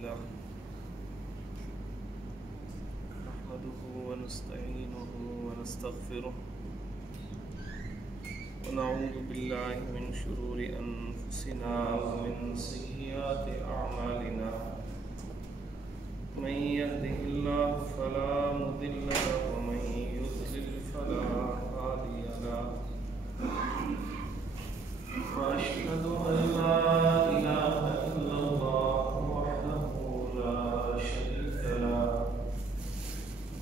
لله نحمده ونستعينه ونستغفره ونعوذ بالله من شرور أنفسنا ومن سيئات أعمالنا من يهده الله فلا مضل له ومن يضلل فلا هادي له وأشهد أن لا إله إلا الله وحده لا شريك له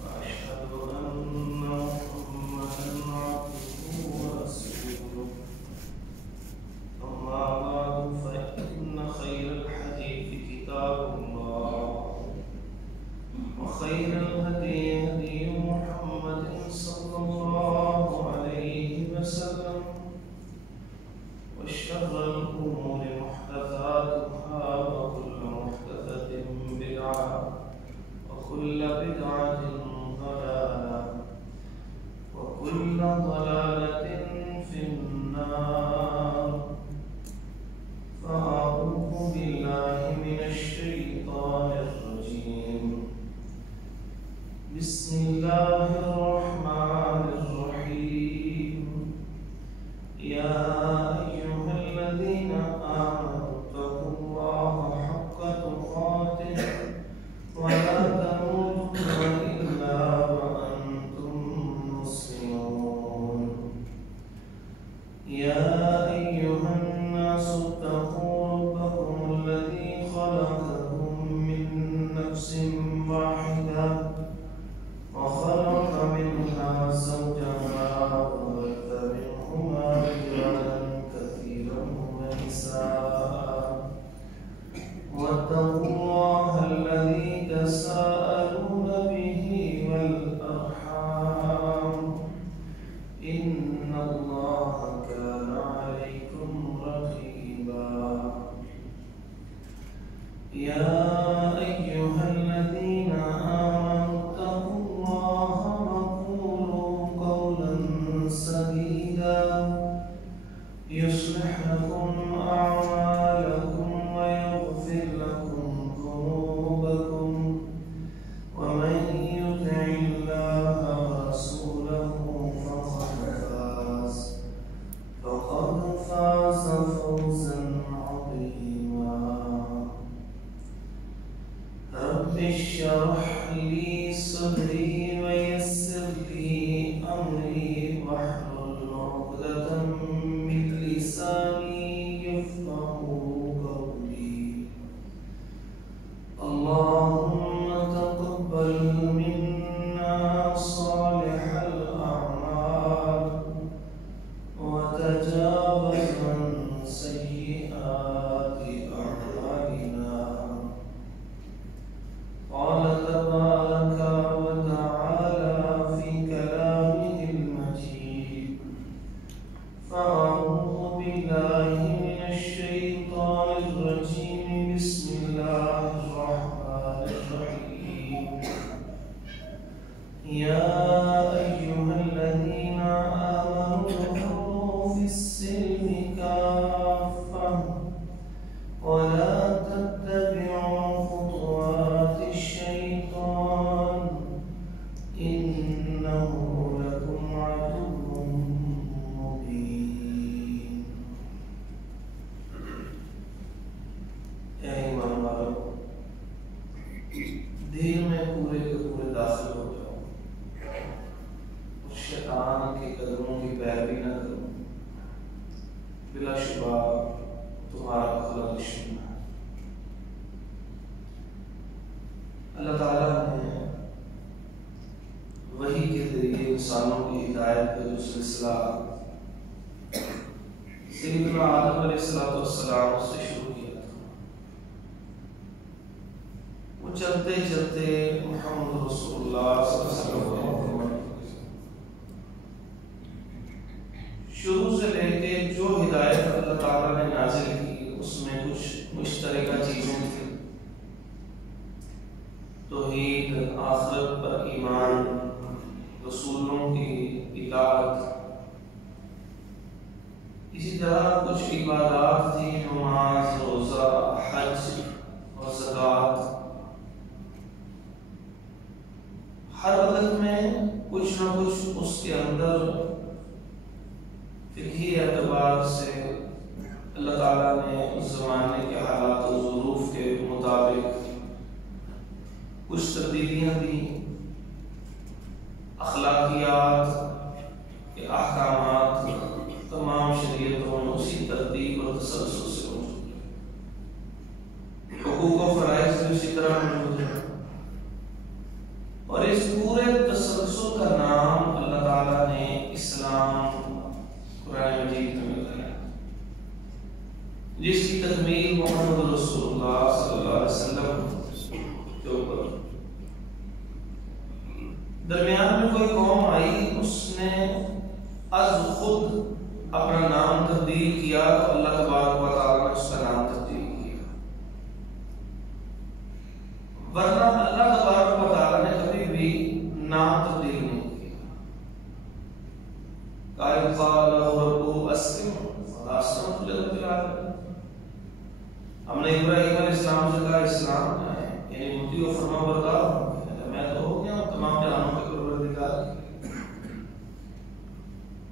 وأشهد أن محمدا عبده ورسوله أما بعد فإن خير الحديث كتاب الله وخير الهدي هدي محمد صلى الله عليه وسلم وشر الأمور محدثاتها وكل محدثة بدعة وكل بدعة ضلالة وكل ضلالة في النار فأعوذ بالله من الشيطان الرجيم بسم الله الرحمن الرحيم يا أيها الذين آمنوا اتقوا الله حق تقاته ولا تموتن إلا وأنتم مسلمون يا أيها الناس اتقوا ربكم الذي خلقكم من نفس واحدة وخلق منها زوجها وبث منهما رجالا كثيرا ونساء واتقوا الله الذي تساءلون به والأرحام إن الله كان عليكم رقيبا يا أيها الذين آمنوا اتقوا الله وقولوا قولا سديدا يصلح لكم أعمالكم ويغفر لكم ذنوبكم ومن يطع الله ورسوله فقد فاز فوزا عظيما رب اشرح لي صدري ويسر لي أمري واحلل عقدة من لساني يفقهوا قولي اللهم تقبل منا صالح الأعمال وتجاوز عن سيئات أعمالنا قال تبارك وتعالى في كلامه المجيد فأعوذ بالله من الشيطان الرجيم بسم الله الرحمن الرحيم يا أيها الذين آمنوا ادخلوا في السلم كافة ولا تتبعوا خطوات الشيطان إنه لكم عدو مبين اے ایمان والو دیر میں پورے کے پورے داخل ہو جاؤ اور شیطان کے قدموں کی پیروی نہ کرو بلا شبہ تمہارا کھلا دشمن ہے اللہ تعالیٰ نے وحی کے ذریعے انسانوں کی ہدایت کا جو سلسلہ سیدنا آدم علیہ السلام سے شروع کیا تھا وہ چلتے چلتے محمد رسول اللہ صلی اللہ علیہ وسلم شروع سے لے کے جو ہدایت اللہ تعالیٰ نے نازل کی اس میں کچھ مشترکہ چیزیں تھیں توحید آخرت پر ایمان رسولوں کی اطاعت اسی طرح کچھ عبادات تھی نماز روزہ حج اور زکوٰۃ ہر وقت میں کچھ نہ کچھ اس کے اندر فقہی اعتبار سے اللہ تعالیٰ نے اس زمانے کے حالات و ظروف کے مطابق کچھ تبدیلیاں دی. اخلاقیات کے احکامات تمام شریعتوں میں اسی ترتیب اور تسلسل سے موجود ہے. حقوق و فرائض بھی اسی طرح موجود ہے. اور اس پورے تسلسل کا نام اللہ تعالیٰ نے اسلام قرآن مجید میں بتایا، جس کی تکمیل محمد رسول اللہ صلی اللہ علیہ وسلم کے اوپر. درمیان میں کوئی قوم آئی، اس نے از خود اپنا نام تبدیل کیا تو اللہ تبارک و تعالیٰ نے اس کا نام تبدیل کیا، ورنہ اللہ تبارک و تعالیٰ نے کبھی بھی نام تبدیل نہیں کیا. قائل قال ربہ اسلم فاسلمت لرب العالمین. ہم نے ابراہیم علیہ السلام سے کہا اسلام ہے، یعنی مطیع و فرما بردار، میں تو ہو گیا تمام جہانوں کے پروردگار.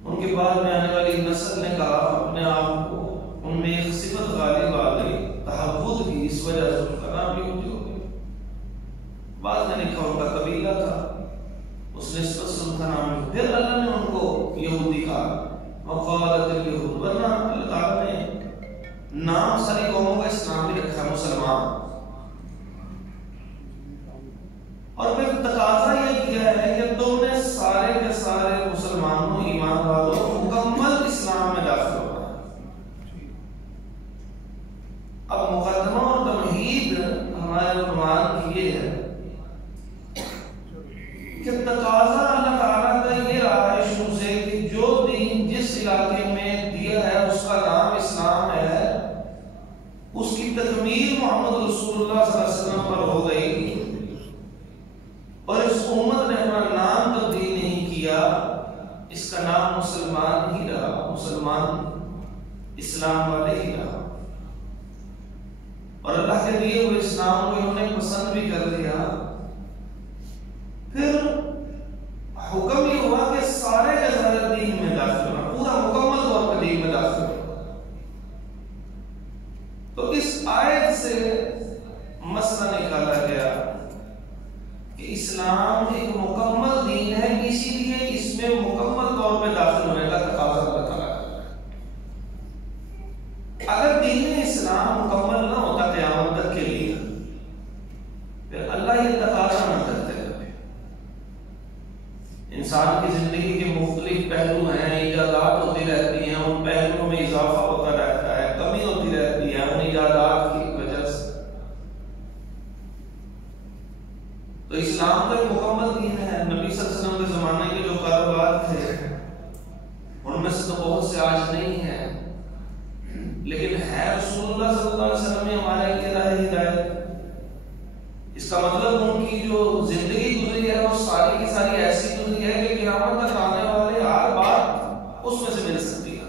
ان کے بعد میں آنے والی نسل نے کہا، اپنے آپ کو ان میں ایک صفت غالب آ گئی تحفظ کی، اس وجہ سے ان کا نام بھی مطیع ہو گیا. بعد میں لکھا ان کا قبیلہ تھا، اس نسبت سے ان کا نام. پھر اللہ نے ان کو یہودی کہا، وقالت الیہود. ورنہ اللہ تعالیٰ نے نام ساری قوموں کا اسلام بھی رکھا، مسلمان. اور پھر تقاضا یہ کیا ہے کہ تم نے سارے کے سارے مسلمانوں، ایمان والوں مکمل اسلام میں داخل ہونا ہے. اب مقدمہ اور تمہید ہمارے عنوان کی یہ ہے کہ تقاضا اللہ تعالیٰ کا یہ رہا ہے شروع سے کہ جو دین جس علاقے میں دیا ہے اس کا نام اسلام ہے، اس کی تکمیل محمد رسول اللہ صلی اللہ علیہ وسلم پر ہو گئی. اور اس امت نے اپنا نام تبدیل نہیں کیا، اس کا نام مسلمان ہی رہا، مسلمان اسلام والے ہی رہا. اور اللہ کے دیے ہوئے اسلام کو انہوں نے پسند بھی کر لیا. پھر حکم یہ ہوا کہ سارے کے سارے دین میں داخل ہونا، پورا مکمل طور پر دین میں داخل ہونا. تو اس آیت سے مسئلہ نکالا گیا کہ اسلام ایک مکمل دین ہے، اسی لیے اس میں مکمل طور پہ داخل ہونے کا تقاضا اللہ تعالیٰ کرتا ہے. اگر دین اسلام مکمل نہ ہوتا قیامت تک کے لیے، پھر اللہ یہ تقاضا نہ کرتے. انسان کی زندگی کے مختلف پہلو ہیں، ایجادات ہوتی رہتی ہیں، ان پہلوؤں میں اضافہ ہوتا رہتا ہے، کمی ہوتی رہتی ہے ان ایجادات کی وجہ سے. تو اسلام تو ایک مکمل دین ہے. نبی صلی اللہ علیہ وسلم کے زمانے کے جو کاروبار تھے ان میں سے تو بہت سے آج نہیں ہیں، لیکن ہے رسول اللہ صلی اللہ علیہ وسلم نے ہمارے لیے راہ ہدایت. اس کا مطلب ان کی جو زندگی گزری ہے وہ ساری کی ساری ایسی گزری ہے کہ قیامت تک آنے والے ہر بات اس میں سے مل سکتی ہے.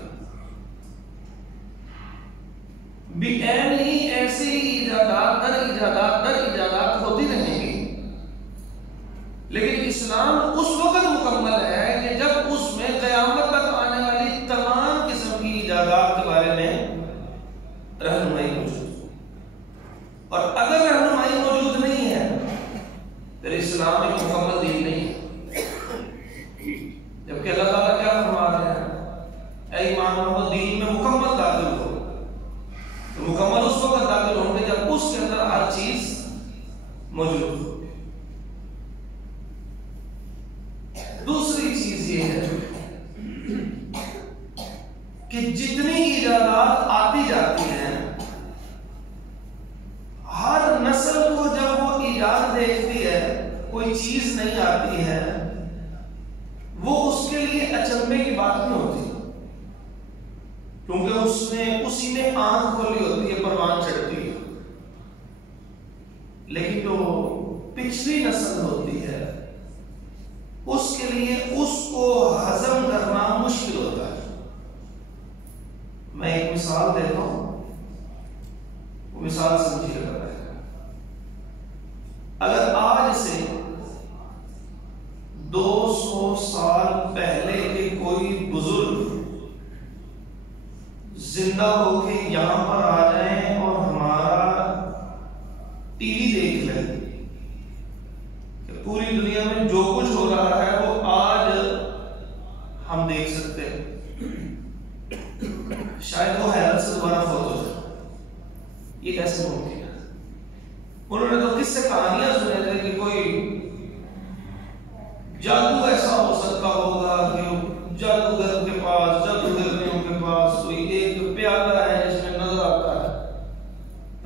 بھی این ہی ایسی ایجادات در ایجادات در ایجادات ہوتی رہیں گی، لیکن اسلام اس وقت مکمل ہے کہ جب اس میں قیامت تک آنے والی تمام قسم کی ایجادات کے بارے میں رہنمائی موجود ہو. اور اگر رہنمائی موجود نہیں ہے پھر اسلام ایک مکمل دین نہیں ہے. جبکہ اللہ تعالیٰ کیا فرما رہے ہیں، اے ایمان والو دین میں مکمل داخل ہو. تو مکمل اس وقت داخل ہوں گے جب اس کے اندر ہر چیز موجود ہو. دوسری چیز یہ ہے کہ جتنی ایجادات آتی جاتی ہیں، ہر نسل کو جب وہ ایجاد دیکھتی ہے کوئی چیز نہیں آتی ہے، وہ اس کے لیے اچنبے کی بات نہیں ہوتی، کیونکہ اسی نے آنکھ کھولی ہوتی ہے، پروان چڑھتی ہے. لیکن جو پچھلی نسل ہوتی ہے اس کے لیے اس کو ہضم کرنا مشکل ہوتا ہے. میں ایک مثال دیتا ہوں، وہ مثال سمجھیے گا. اگر آج سے انہوں نے تو کس سے کہانیاں سنے تھے کہ کوئی جادو ایسا ہو سکتا ہوگا کہ جادوگر کے پاس، جادوگرنیوں کے پاس کوئی ایک پیالہ ہے جس میں نظر آتا ہے،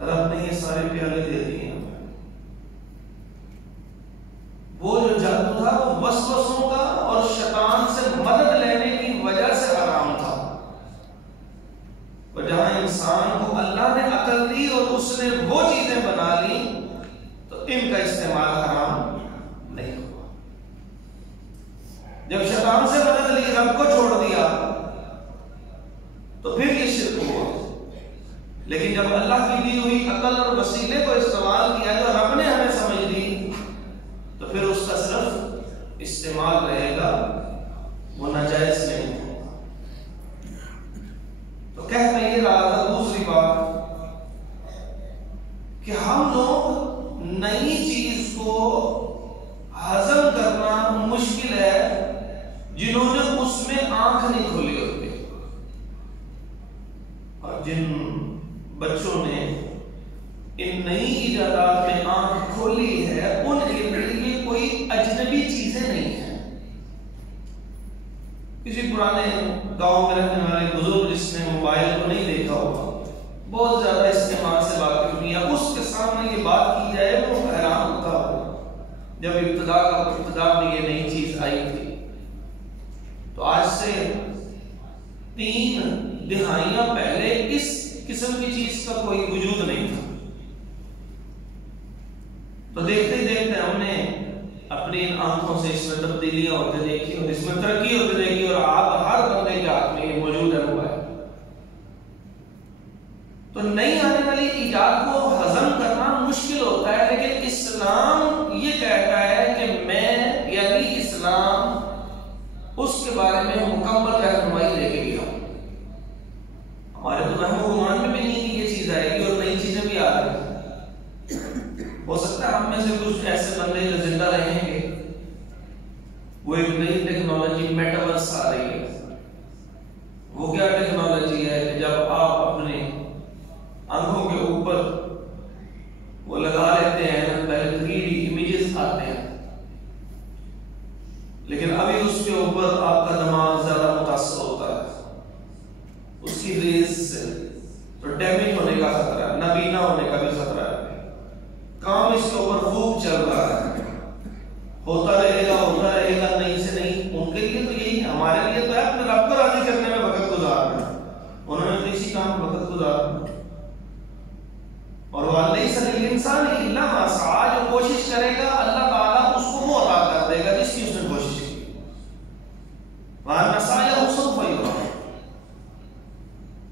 رب نے یہ سارے پیالے دے دیے ہیں۔ وہ جو جادو تھا وہ وسوسوں کا اور شیطان سے مدد لینے کی وجہ سے حرام تھا، اور جہاں انسان کو اللہ نے عقل دی اور اس نے وہ چیزیں بنا لی تو ان کا استعمال حرام نہیں ہوا۔ جب شیطان سے مدد لی، رب کو چھوڑ دیا تو پھر یہ شرک ہوا۔ لیکن جب اللہ کی دی ہوئی عقل اور وسیلے کو استعمال کیا جو رب نے ہمیں سمجھ دی تو پھر اس کا صرف استعمال رہے گا، وہ ناجائز نہیں ہوگا۔ تو کہہ میں یہ رہا تھا دوسری بات کہ ہم لوگ نئی چیز کو ہضم کرنا مشکل ہے جنہوں نے اس میں آنکھ نہیں کھولی ہوتی، اور جن بچوں نے ان نئی ایجادات میں آنکھ کھولی ہے ان کے لیے کوئی اجنبی چیزیں نہیں ہیں۔ کسی پرانے گاؤں میں رہنے والے بزرگ جس نے موبائل کو نہیں دیکھا ہوگا، بہت زیادہ استعمال سے واقف نہیں ہے، اس کے سامنے یہ بات کی جائے وہ حیران ہوتا ہوگا۔ جب ابتدا میں یہ نئی چیز آئی تھی تو آج سے 3 دہائیاں پہلے اس قسم کی چیز کا کوئی وجود نہیں تھا۔ تو دیکھتے ہی دیکھتے ہم نے اپنی آنکھوں سے اس میں تبدیلیاں ہوتے دیکھی اور اس میں ترقی ہوتے دیکھی، اور آپ ہر بندے کے ہاتھ میں یہ موجود ہے موبائل۔ تو نئی آنے والی ایجاد کو ہضم کرنا مشکل ہوتا ہے، لیکن اسلام یہ کہتا ہے کہ میں یعنی اسلام اس کے بارے میں مکمل رہنمائی دے کے گیا۔ ہمارے تو وہم و گمان میں بھی نہیں کہ یہ چیز آئے گی اور نئی چیزیں بھی آ رہی ہیں۔ ہو سکتا ہے ہم میں سے کچھ ایسے بندے جو زندہ رہیں گے، وہ ایک نئی ٹیکنالوجی میٹاورس آ رہی ہے۔ وہ کیا ٹیکنالوجی ہے کہ جب آپ اپنے آنکھوں کے اوپر وہ لگا لیتے ہیں، پہلے 3D امیجز آتے ہیں، لیکن ابھی اس کے اوپر آپ کا دماغ زیادہ متاثر ہوتا ہے اس کی ریز سے، تو ڈیمیج ہونے کا خطرہ ہے، نابینا ہونے کا بھی خطرہ ہے۔ کام اس کے اوپر خوب چل رہا ہے، ہوتا رہے گا نہیں سے نہیں۔ ان کے لیے تو یہی ہے، ہمارے لیے تو ہے اپنے رب کو راضی کرنے میں وقت گزارنا، انہوں نے تو اسی کام میں وقت گزارنا۔ اور وَلَيْسَ لِلْإِنسَانِ إِلَّا مَا سَعَىٰ، جو کوشش کرے گا اللہ تعالیٰ اس کو وہ عطا کر دے گا جس کی اس نے کوشش کی۔ وَأَنَّ سَعْيَهُ سَوْفَ يُرَىٰ،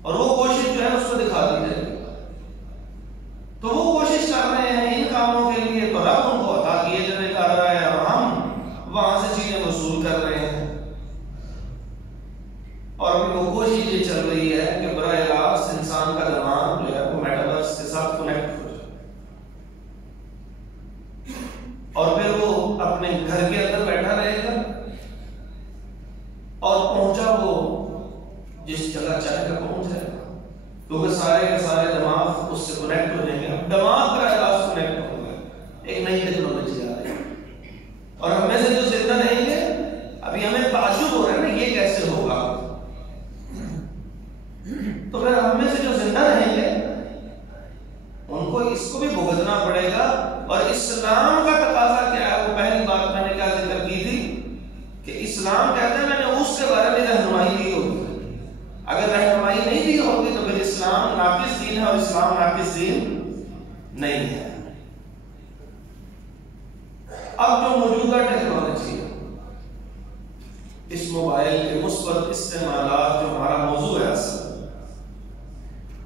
اور وہ کوشش جو ہے اس کو دکھا دی جائے گی۔ تو وہ کوشش کر رہے ہیں ان کاموں کے لیے، تو رب ان کو عطا کیے جانے کر رہا ہے، اور ہم وہاں سے چیزیں وصول کر رہے ہیں۔ اور وہ کوشش یہ چل رہی ہے کہ براہ راست انسان کا دماغ جو ہے وہ میٹاورس کے ساتھ کنیکٹ ہو جائے، اور پھر وہ اپنے گھر کے اندر بیٹھا رہے گا اور پہنچا وہ جس جگہ چاہے گا پہنچ جائے گا، کیونکہ سارے کے سارے دماغ اس سے کنیکٹ ہو جائیں گے۔ اب دماغ براہ راست کنیکٹ ہو گئے، ایک نئی ٹیکنالوجی آ رہی ہے، اور ہم میں سے جو زندہ رہیں گے، ابھی ہمیں تعجب ہو رہا ہے نا یہ کیسے ہوگا، تو پھر ہم میں سے جو زندہ رہیں گے ان کو اس کو بھی بھگتنا پڑے گا۔ اور اسلام کا تقاضا کیا ہے، وہ پہلی بات میں نے کیا ذکر کی تھی کہ اسلام کہتا ہے میں نے اس کے بارے میں رہنمائی دی ہوگی، اگر رہنمائی نہیں دی ہوگی تو پھر اسلام ناقص دین ہے، اور اسلام ناقص دین نہیں ہے۔ اب جو موجودہ ٹیکنالوجی ہے، اس موبائل کے مثبت استعمالات جو ہمارا موضوع ہے اصل،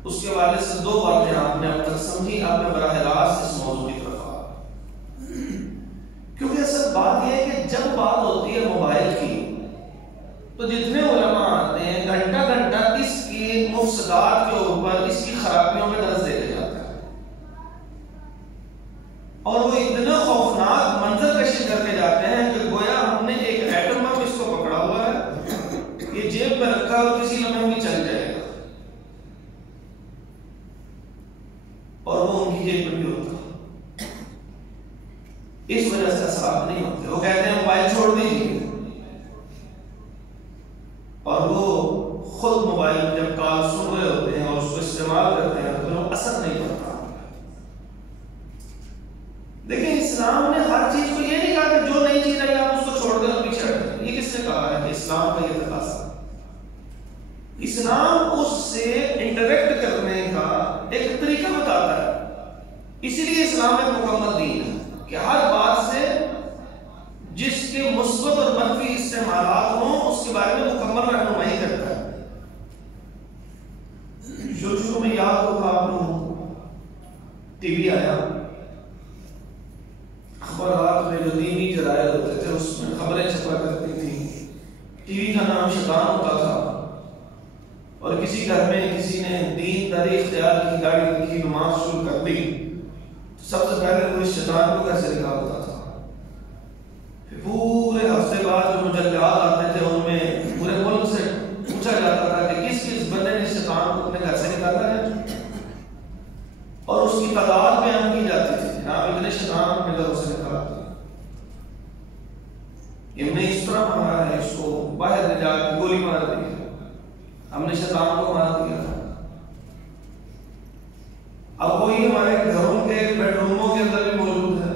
اس کے والے سے 2 باتیں آپ نے اب تک سمجھی، آپ نے براہ راست اس موضوع کی طرف آ، کیونکہ اصل بات یہ ہے کہ جب بات ہوتی ہے موبائل کی تو جتنے علماء آتے ہیں گھنٹہ گھنٹہ اس کی مفسدات کے اوپر، اس کی خرابیوں میں درس دیتے جاتے ہیں، اور وہ اتنا خوفناک منظر کشی کرتے جاتے ہیں کہ گویا ہم نے ایک ایٹم بم اس کو پکڑا ہوا ہے، یہ جیب میں رکھا اور کسی لمحے بھی چل جائے گا، اور وہ ان کی جیب میں بھی ہوتا ہے۔ اس وجہ سے اثرات نہیں ہوتے. وہ کہتے ہیں موبائل چھوڑ دیجیے، اور وہ خود موبائل جب کال سن رہے ہوتے ہیں اور اس کو استعمال کرتے ہیں تو پھر اثر نہیں پڑتا. دیکھیں اسلام نے ہر چیز کو یہ نہیں کہا کہ جو نئی چیز ہے آپ اس کو چھوڑ دیں اور پیچھے ہٹ جائیں. یہ کس نے کہا ہے کہ اسلام کا یہ تقاضا؟ اسلام اس سے انٹریکٹ کرنے کا ایک طریقہ بتاتا ہے. اسی لیے اسلام ایک مکمل دین ہے کہ ہر بات سے جس کے مثبت اور منفی استعمالات ہوں اس کے بارے میں مکمل رہنمائی کرتا ہے. شروع میں یاد ہوگا آپ لوگوں ٹی وی آیا، اخبارات میں جو دینی جرائد ہوتے تھے اس میں خبریں چھپا کرتی تھی. ٹی وی کا نام شیطان ہوتا تھا، اور کسی گھر میں کسی نے دین داری اختیار کی، گاڑی کی نماز شروع کر دی، سب سے پہلے وہ اس شیطان کو گھر سے نکالتا تھا. پھر پورے ہفتے بعد جو مجلات آتے تھے ان میں پورے ملک سے پوچھا جاتا تھا کہ کس کس بندے نے شیطان کو اپنے گھر سے نکالا ہے، اور اس کی تعداد بیان کی جاتی تھی. جناب اتنے شیطان اپنے گھروں سے نکالتے ہیں، ہم نے اس طرح مارا ہے، اس کو باہر لے جا کے گولی مار دی ہے، ہم نے شیطان کو مار دیا. اب وہی ہمارے گھروں کے بیڈ روموں کے اندر بھی موجود ہے.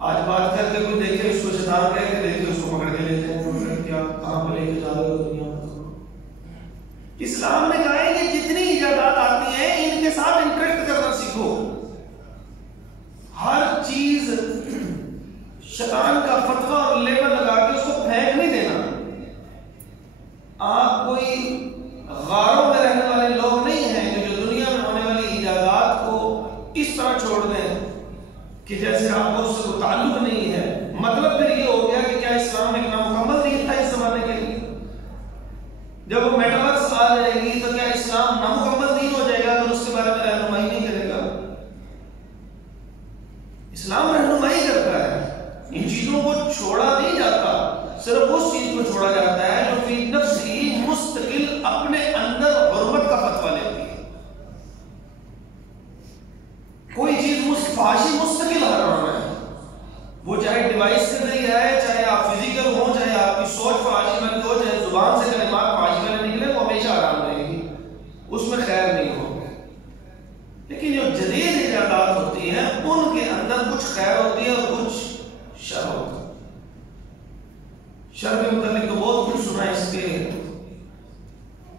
آج بات کر کے کوئی دیکھے اس کو شیطان کہہ کے دیکھے اس کو پکڑ کے لیتے ہیں، کیا کہاں پہ لے کے جا رہے ہو دنیا میں. اسلام نے کہا ہے کہ جتنی ایجادات آتی ہیں ان کے ساتھ انٹریکٹ کرنا سیکھو. ہر چیز شیطان کا فتویٰ اور لیبل لگا کے اس کو پھینک نہیں دینا. آپ کوئی غاروں میں رہنے والے لوگ نہیں ہیں کہ جو دنیا میں ہونے والی ایجادات کو اس طرح چھوڑ دیں کہ جیسے آپ کو اس سے کوئی تعلق نہیں ہے. مطلب پھر یہ ہو گیا کہ کیا اسلام ایک نامکمل دین تھا اس زمانے کے لیے؟ جب وہ میٹاورس آ جائے گی تو کیا اسلام نامکمل دین ہو جائے گا اگر اس کے بارے میں رہنمائی نہیں کرے گا؟ اسلام رہنمائی کرتا ہے. ان چیزوں کو چھوڑا نہیں جاتا، صرف اس چیز کو چھوڑا جاتا ہے جو فی نفس ہی مستقل اپنے اندر حرمت کا فتویٰ لیتی ہے. کوئی چیز فحاشی مستقل حرام ہے، وہ چاہے ڈیوائس کے ذریعے ہے، چاہے آپ فزیکل ہو، چاہے آپ کی سوچ فحاشی والی ہو، چاہے زبان سے کلمات فحاشی والے نکلے، وہ ہمیشہ حرام رہے گی، اس میں خیر نہیں ہوگی. لیکن جو جدید ایجادات ہوتی ہیں ان کے اندر کچھ خیر ہوتی ہے اور کچھ شر ہوتا ہے. شر کے متعلق تو بہت کچھ سنا ہے اس کے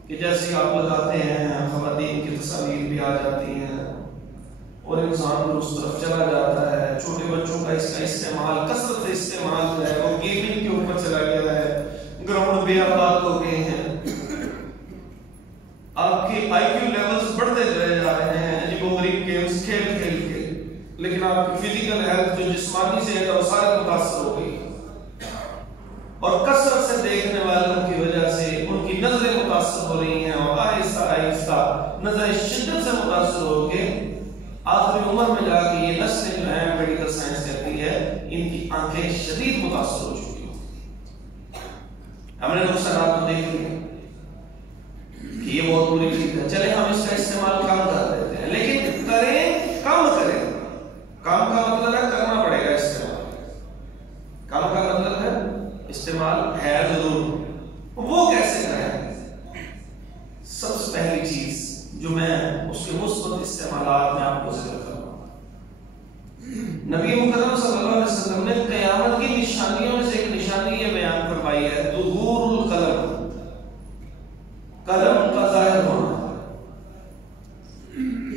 کہ جیسے آپ لگاتے ہیں خواتین کی تصاویر بھی آ جاتی ہیں اور انسان اس طرف چلا جاتا ہے. چھوٹے بچوں کا اس کا استعمال، کثرت استعمال جو ہے وہ گیمنگ کے اوپر چلا گیا ہے. گراؤنڈ بے آباد ہو گئے ہیں، آپ کے آئی کیو لیولز بڑھتے چلے جا رہے ہیں عجیب و غریب گیمز کھیل کھیل کے، لیکن آپ کی فزیکل ہیلتھ جو جسمانی صحت ہے وہ ساری متاثر ہو گئی. اور کثرت سے دیکھنے والوں کی وجہ سے ان کی نظریں متاثر ہو رہی ہیں، اور آہستہ آہستہ نظر شدت سے متاثر ہو کے آخری عمر میں جا کے یہ نسلیں جو ہیں میڈیکل سائنس کہتی ہے ان کی آنکھیں شدید متاثر ہو چکی ہیں. ہم نے نقصانات کو دیکھ لیے کہ یہ بہت بری چیز ہے. چلے ہم اس کا استعمال کم کر دیتے ہیں، لیکن کریں کم کریں. کام کا مطلب ہے کرنا پڑے گا استعمال. کام کا مطلب ہے استعمال ہے ضرور. وہ کیسے کریں؟ سب سے پہلی چیز جو میں اس کے مثبت استعمالات میں آپ کو ذکر کروں، نبی مکرم صلی اللہ علیہ وسلم نے قیامت کی نشانیوں میں سے ایک نشانی یہ بیان فرمائی ہے، ظہور القلم، قلم کا ظاہر ہونا.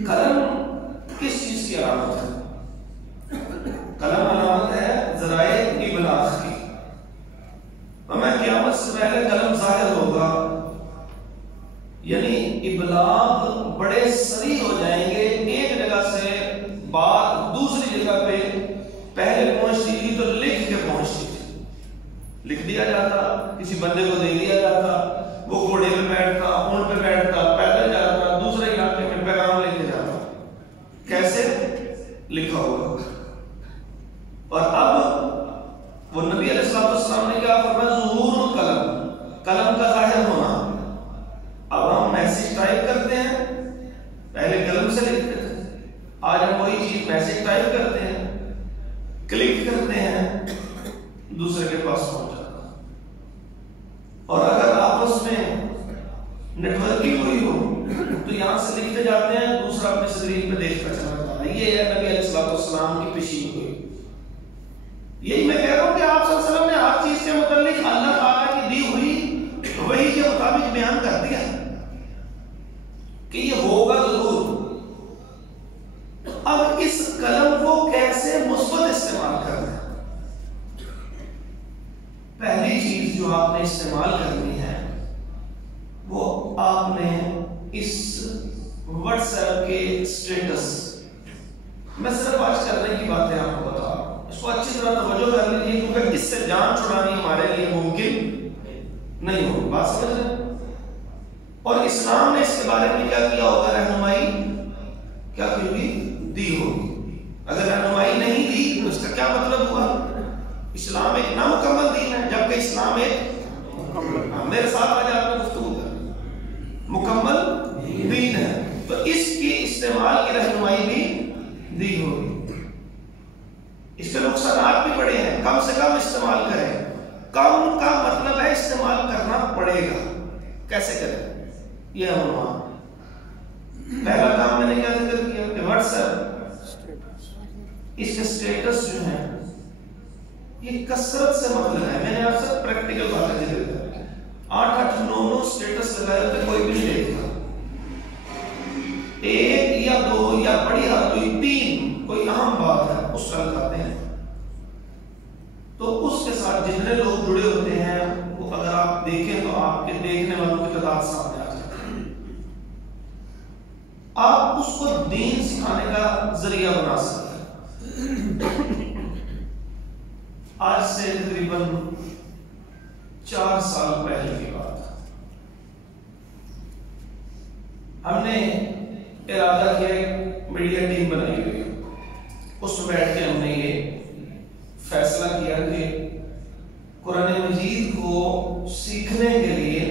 قلم کس چیز کی علامت ہے؟ قلم علامت ہے ذرائع ابلاغ کی. میں قیامت سے پہلے قلم ظاہر ہوگا، یعنی ابلاغ بڑے سریع ہو جائیں گے. ایک جگہ سے بات دوسری جگہ پہ پہلے پہنچتی تھی تو لکھ کے پہنچتی تھی. لکھ دیا جاتا، کسی بندے کو دے دیا جاتا، وہ گھوڑے پہ بیٹھتا، اونٹ پہ بیٹھتا، پیدل جاتا، دوسرے علاقے میں پیغام لے کے جاتا. کیسے لکھا ہوگا. اور اب وہ نبی علیہ السلام نے کیا فرمایا؟ ظہور القلم، قلم کا ظاہر ہونا. اب ہم میسج ٹائپ کرتے ہیں، پہلے قلم سے لکھتے تھے، آج ہم وہی چیز میسج ٹائپ کرتے ہیں. کلک کرتے ہیں دوسرے کے پاس پہنچ جاتا ہے. اور اگر آپس میں نیٹ ورکنگ ہوئی ہو تو یہاں سے لکھتے جاتے ہیں, دوسرا اپنے اسکرین پہ دیکھتا چلا جاتا ہے. یہ ہے نبی علیہ الصلوۃ والسلام کی پیشین گوئی. یہی میں کہہ رہا ہوں کہ آپ صلی اللہ علیہ وسلم نے ہر چیز کے متعلق اللہ تعالیٰ کی دی ہوئی وحی کے مطابق بیان کر دیا کہ یہ ہوگا ضرور. اب اس قلم کو کیسے مثبت استعمال کرنا ہے؟ پہلی چیز جو آپ نے استعمال کرنی ہے وہ آپ نے اس واٹس ایپ کے اسٹیٹس, میں صرف آج کرنے کی باتیں آپ کو بتا رہا ہوں, اس کو اچھی طرح توجہ کر لیجیے کیونکہ اس سے جان چھڑانی ہمارے لیے ممکن نہیں ہوگی. بات سمجھ رہے ہیں؟ اور اسلام نے اس کے بارے میں کیا کیا ہوگا؟ رہنمائی کیا کی ہوگی؟ دی ہوگی. اگر رہنمائی نہیں دی تو اس کا کیا مطلب ہوا؟ اسلام ایک نامکمل دین ہے, جبکہ اسلام ایک میرے ساتھ آج آپ نے گفتگو کر مکمل دین ہے. تو اس کی استعمال کی رہنمائی بھی دی ہوگی. اس کے نقصانات بھی بڑے ہیں, کم سے کم استعمال کریں. کم کا مطلب ہے استعمال کرنا پڑے گا. کیسے کریں؟ یہ عنوان. پہلا کام میں نے کیا ذکر کیا کہ واٹس ایپ, اس کے اسٹیٹس جو ہیں یہ کثرت سے مطلب ہے. میں نے آپ سے پریکٹیکل باتیں ذکر کی. 8 9 اسٹیٹس لگائے ہوتے کوئی بھی نہیں دیکھتا. 1 یا 2 یا بڑی حد ہوئی 3 کوئی اہم بات ہے اس کا لگاتے ہیں. تو اس کے ساتھ جتنے لوگ جڑے ہوتے ہیں وہ اگر آپ دیکھیں تو آپ کے دیکھنے والوں کی تعداد سامنے آ جاتی ہے. آپ اس کو دین سکھانے کا ذریعہ بنا سکتے ہیں. آج سے تقریباً 4 سال پہلے کی بات, ہم نے ارادہ کیا میڈیا ٹیم بنائی ہوئی, اس میں بیٹھ کے ہم نے یہ فیصلہ کیا کہ قرآن مجید کو سیکھنے کے لیے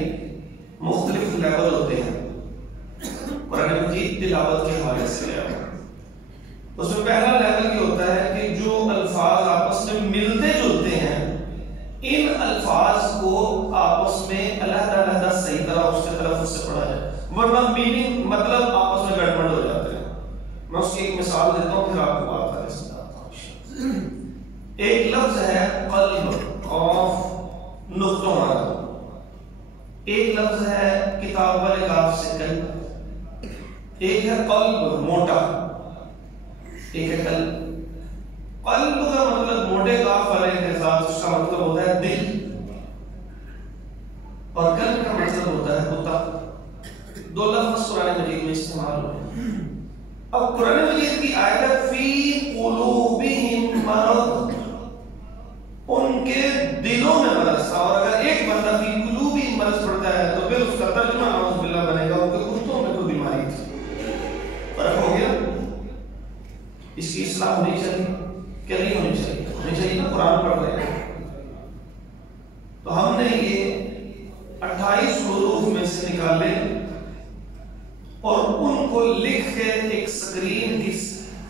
مختلف لیول ہوتے ہیں. قرآن مجید تلاوت کے حوالے سے اس میں پہلا لیول یہ ہوتا ہے کہ جو الفاظ آپس میں ملتے جلتے ہیں ان الفاظ کو آپس میں علیحدہ علیحدہ صحیح طرح اس کے تلفظ سے پڑھا جائے, ورنہ میننگ مطلب آپس میں گڑبڑ ہو جاتے ہیں. میں اس کی ایک مثال دیتا ہوں پھر آپ کو بات کریں سمجھاتا ہوں. ایک لفظ ہے قلب, قاف نقطوں والا. ایک لفظ ہے کتاب والے کاف سے قلب. ایک ہے قلب موٹا, ایک ہے قلب. قلب کا مطلب موٹے کاف والے کے ساتھ اس کا مطلب ہوتا ہے دل, اور قلب کا مطلب ہوتا ہے کتا. 2 لفظ قرآن مجید میں استعمال ہوئے. اب قرآن مجید کی آیت ہے فی قلوبہم مرض, ان کے دلوں میں مرض تھا. اور اگر ایک بندہ فی قلوبہم مرض پڑھتا ہے تو پھر اس کا ترجمہ نعوذ باللہ بنے گا ان کے گھٹنوں میں کوئی بیماری تھی. فرق ہو گیا. اس کی اصلاح ہونی چاہیے کہ نہیں ہونی چاہیے؟ ہونی چاہیے نا, قرآن پڑھ رہے ہیں. تو ہم نے یہ 28 حروف میں سے نکالے اور ان کو لکھ کے ایک سکرین کی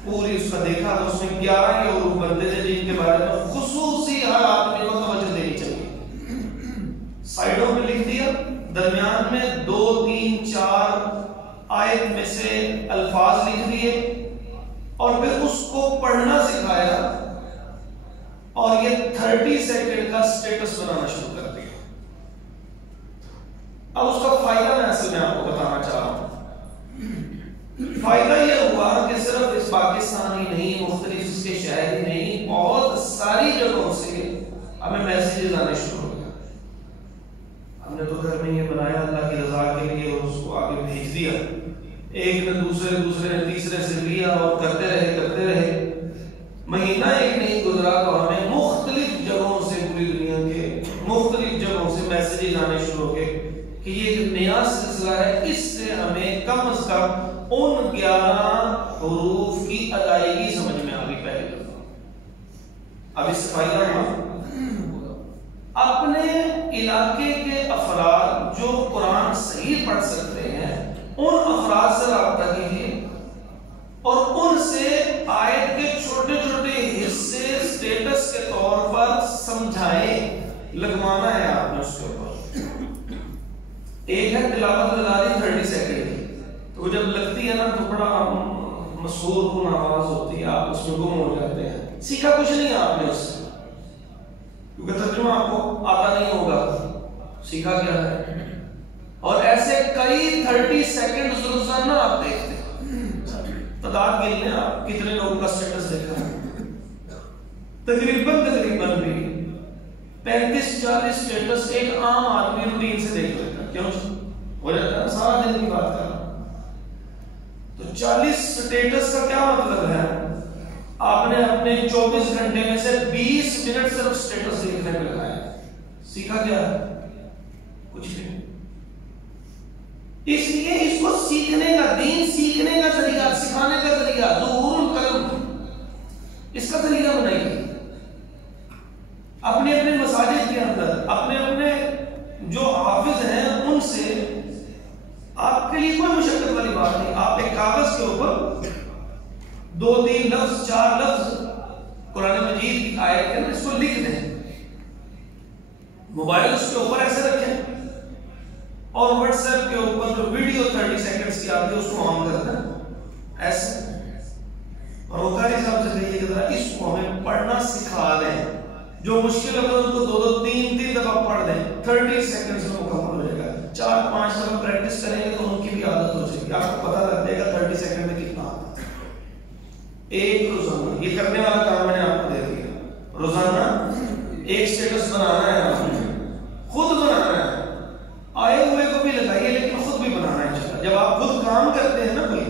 پوری اس کا دیکھا تو اس میں 11 کے حروف بنتے تھے جن کے بارے میں خصوصی ہر آدمی کو توجہ دینی چاہیے. سائڈوں پہ لکھ دیا, درمیان میں 2 3 4 آیت میں سے الفاظ لکھ دیے اور پھر اس کو پڑھنا سکھایا اور یہ 30 سیکنڈ کا سٹیٹس بنانا شروع کر دیا. اب اس کا فائدہ میں اصل میں آپ کو بتانا چاہ رہا ہوں. فائدہ یہ ہوا کہ صرف اس پاکستان ہی نہیں, مختلف اس کے شہر ہی نہیں, بہت ساری جگہوں سے ہمیں میسیجز آنے شروع ہو گئے. ہم نے تو گھر میں یہ بنایا اللہ کی رضا کے لیے اور اس کو آگے بھیج دیا. ایک نے دوسرے نے تیسرے سے لیا اور کرتے رہے. مہینہ ایک نہیں گزرا تو ہمیں مختلف جگہوں سے, پوری دنیا کے مختلف جگہوں سے میسیجز آنے شروع ہو گئے کہ یہ ایک نیا سلسلہ ہے, اس سے ہمیں کم از کم ان 11 حروف کی ادائیگی سمجھ میں آ گئی پہلے دفعہ. اب اس سے فائدہ ہوا, اپنے علاقے کے افراد جو قرآن صحیح پڑھ سکتے ہیں ان افراد سے رابطہ کیجیے اور ان سے آیت کے چھوٹے چھوٹے حصے بنانا ہے آپ نے اس کے اوپر. ایک ہے تلاوت لگا دی 30 سیکنڈ کی، تو جب لگتی ہے نا تو بڑا مسحور کن آواز ہوتی ہے، آپ اس میں گم ہو جاتے ہیں. سیکھا کچھ نہیں آپ نے اس سے، کیونکہ ترجمہ آپ کو آتا نہیں ہوگا. سیکھا کیا ہے؟ اور ایسے کئی 30 سیکنڈ روزانہ آپ دیکھتے ہیں. تعداد گن لیں آپ کتنے لوگوں کا سٹیٹس دیکھا ہے. تقریباً بھی 35-40 سٹیٹس ایک عام آدمی روٹین سے دیکھ لیتا ہے. کیوں ہو جاتا ہے سارا دن کی بات کر رہا ہوں. تو 40 سٹیٹس کا کیا مطلب ہے؟ آپ نے اپنے 24 گھنٹے میں سے 20 منٹ صرف سٹیٹس دیکھنے میں لگایا. سیکھا کیا ہے؟ کچھ نہیں. اس لیے اس کو سیکھنے کا، دین سیکھنے کا طریقہ، سکھانے کا طریقہ ظہور القلم، اس کا طریقہ بنائیے. اپنے اپنے مساجد کے اندر اپنے جو حافظ ہیں ان سے، آپ کے لیے کوئی مشقت والی بات نہیں. آپ ایک کاغذ کے اوپر 2-3 لفظ 4 لفظ قرآن مجید کی آیت کے اندر اس کو لکھ دیں. موبائل اس کے اوپر ایسے رکھیں اور واٹس ایپ کے اوپر جو ویڈیو 30 سیکنڈز کی آتی ہے اس کو آن کر دیں ایسے. اور وقاری صاحب سے کہیے کہ اس کو ہمیں پڑھنا سکھا دیں. جو مشکل ہے ان کو 2-3 دفعہ پڑھ دیں. 30 سیکنڈز میں مکمل ہو جائے گا. 4-5 دفعہ پریکٹس کریں گے تو ان کی بھی عادت ہو جائے گی. آپ کو پتہ لگ جائے گا 30 سیکنڈ میں کتنا آتا ہے. ایک روزانہ یہ کرنے والا کام میں نے آپ کو دے دیا. روزانہ ایک سٹیٹس بنانا ہے، آپ نے خود بنانا ہے. آئے ہوئے کو بھی لگائیے لیکن خود بھی بنانا ہے انشاءاللہ. جب آپ خود کام کرتے ہیں نا کوئی،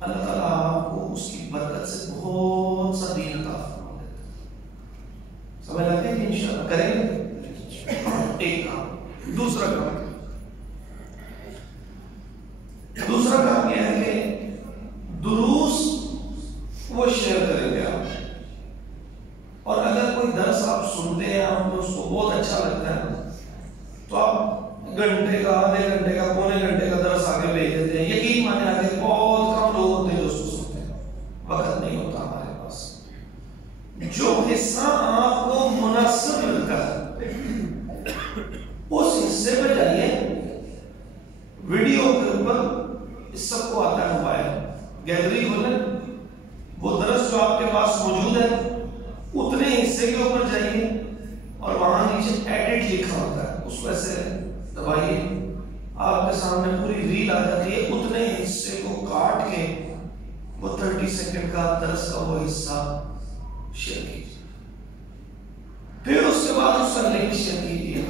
اللہ تعالیٰ آپ کو اس کی برکت سے بہت سا دین عطا فرما دیتا ہے. سمجھ آتے ہیں کہ انشاءاللہ کریں گے. ایک کام. دوسرا کام یہ ہے کہ دروس وہ شیئر کریں گے آپ. اور اگر کوئی درس آپ سنتے ہیں، آپ کو اس کو بہت اچھا لگتا ہے تو آپ گھنٹے کا، آدھے گھنٹے کا، پونے گھنٹے کا درس آگے بھیج دیتے ہیں. یقین مانے آگے بہت کم لوگ ہوتے ہیں جو اس کو سنتے ہیں. وقت نہیں ہوتا ہمارے پاس. جو حصہ آپ کو مناسب ملتا ہے اس حصے پہ جائیے. ویڈیو کے اوپر اس سب کو آتا ہے موبائل، گیلری کھولیں، وہ درس جو آپ کے پاس موجود ہے اتنے حصے کے اوپر جائیے اور وہاں نیچے ایڈٹ لکھا ہوتا ہے، اس کو ایسے دبائیے. آپ کے سامنے پوری ریل آ جاتی ہے. اتنے حصے کو کاٹ کے وہ 30 سیکنڈ کا درس کا وہ حصہ شیئر کیجیے. پھر اس کے بعد اس کا لنک شیئر کیجیے.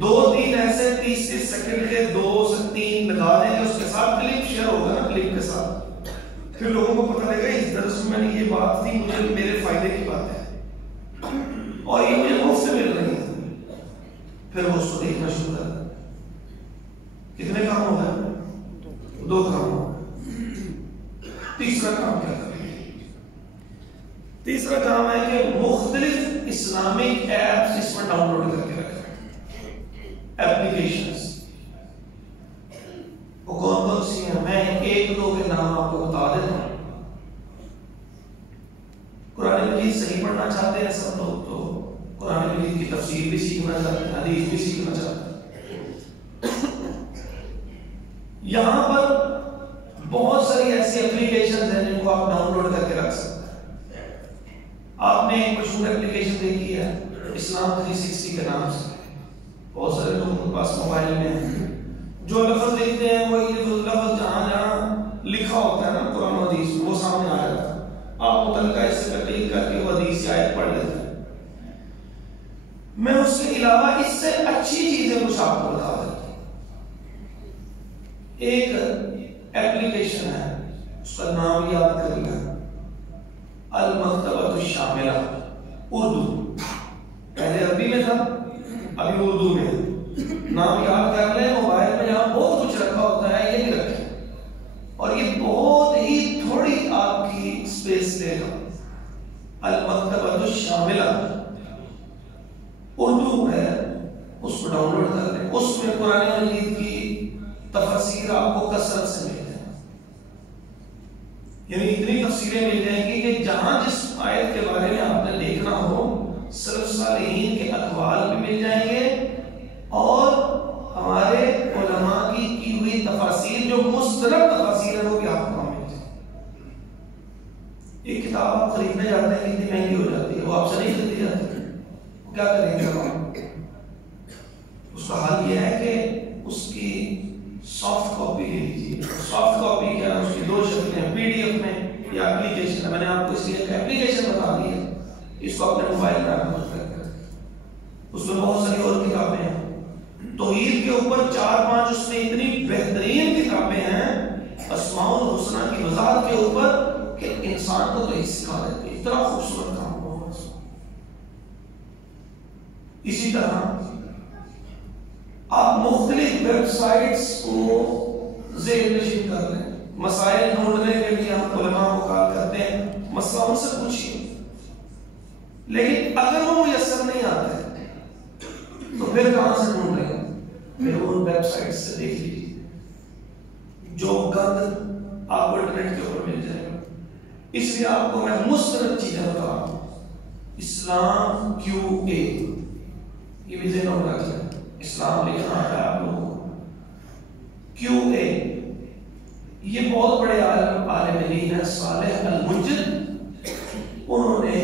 2-3 ایسے 30 سیکنڈ کے 2 سے 3 لگا دیں گے، اس کے ساتھ کلپ شیئر ہوگا نا، کلپ کے ساتھ. پھر لوگوں کو پتہ لگے گا اس درس میں نے یہ بات تھی، مجھے میرے فائدے کی بات ہے اور یہ مجھے مفت سے مل رہی ہے. پھر وہ اس کو دیکھنا شروع کر دیں. کتنے کام ہو گئے؟ 2 کام ہو گئے. تیسرا کام کیا کریں؟ تیسرا کام ہے کہ مختلف اسلامک ایپس اس میں ڈاؤن لوڈ کر کے رکھیں. ایپلیکیشنز وہ کون سی ہیں؟ میں 1-2 کے نام آپ کو بتا دیتا ہوں. قرآن مجید صحیح پڑھنا چاہتے ہیں سب لوگ تو قرآن مجید کی تفسیر بھی سیکھنا چاہتے ہیں، حدیث بھی سیکھنا چاہتے ہیں. یہاں پر بہت ساری ایسی اپلیکیشنز ہیں جن کو آپ ڈاؤن لوڈ کر کے رکھ سکتے ہیں. آپ نے ایک مشہور اپلیکیشن دیکھی ہے اسلام 360 کے نام سے. بہت سارے لوگوں کے پاس موبائل میں ہیں. جو لفظ لکھتے ہیں وہی لفظ جہاں لکھا ہوتا ہے نا قرآن و حدیث وہ سامنے آ جاتا ہے. آپ متعلقہ اس سے کلک کر کے وہ حدیث یا آیت پڑھ لیتے ہیں. میں اس کے علاوہ اس سے اچھی چیزیں کچھ آپ کو بتا دیتا ہوں. ایک ایپلیکیشن ہے، اس کا نام یاد کر لیا، المکتبۃ الشاملہ. اردو، پہلے عربی میں تھا ابھی اردو میں. نام یاد کر لیں. موبائل میں جہاں بہت کچھ رکھا ہوتا ہے یہ بھی رکھیں اور یہ بہت ہی تھوڑی آپ کی اسپیس لے گا. المکتبۃ الشاملہ اردو ہے، اس کو ڈاؤن لوڈ کر لیں. اس میں قرآن مجید کی تفسیر آپ کو کثرت سے مل جائے گی. یعنی اتنی تفسیریں مل جائیں گی کہ جہاں جس آیت کے بارے میں آپ نے دیکھنا ہو سلف صالحین کے اقوال بھی مل جائیں کتاب آپ خریدنے جاتے ہیں کتنی مہنگی ہو جاتی ہے، وہ آپ سے نہیں خریدی جاتی، وہ کیا کریں گے آپ؟ اس کا حل یہ ہے کہ اس کی سافٹ کاپی لے لیجیے. سافٹ کاپی کیا ہے؟ اس کی 2 شکلیں ہیں، پی ڈی ایف میں یا اپلیکیشن ہے. میں نے آپ کو اس لیے اپلیکیشن بتا دی ہے، اس کو اپنے موبائل میں ڈاؤنلوڈ کر کے اس میں بہت ساری اور کتابیں ہیں. توحید کے اوپر 4-5 اس میں اتنی بہترین کتابیں ہیں اسماء الحسنہ کی وضاحت کے اوپر کہ انسان کو تو اس سکھا دیتے ہیں. اتنا خوبصورت کام ہوا. اسی طرح آپ مختلف ویب سائٹس کو ذہن نشین کر لیں. مسائل ڈھونڈنے کے لیے ہم علماء کو کال کرتے ہیں، مسئلہ ان سے پوچھیے. لیکن اگر وہ میسر نہیں آتا ہے تو پھر کہاں سے ڈھونڈ رہے ہیں؟ پھر ان ویب سائٹ سے دیکھ لیجیے جو گند آپ کو انٹرنیٹ کے اوپر مل جائے گا. اس لیے آپ کو میں مستند چیزیں بتا رہا ہوں. اسلام QA یہ بھی ذہن میں رکھ لیں. اسلام لکھنا ہے آپ لوگوں کو. QA یہ بہت بڑے عالم دین ہیں صالح المنجد. انہوں نے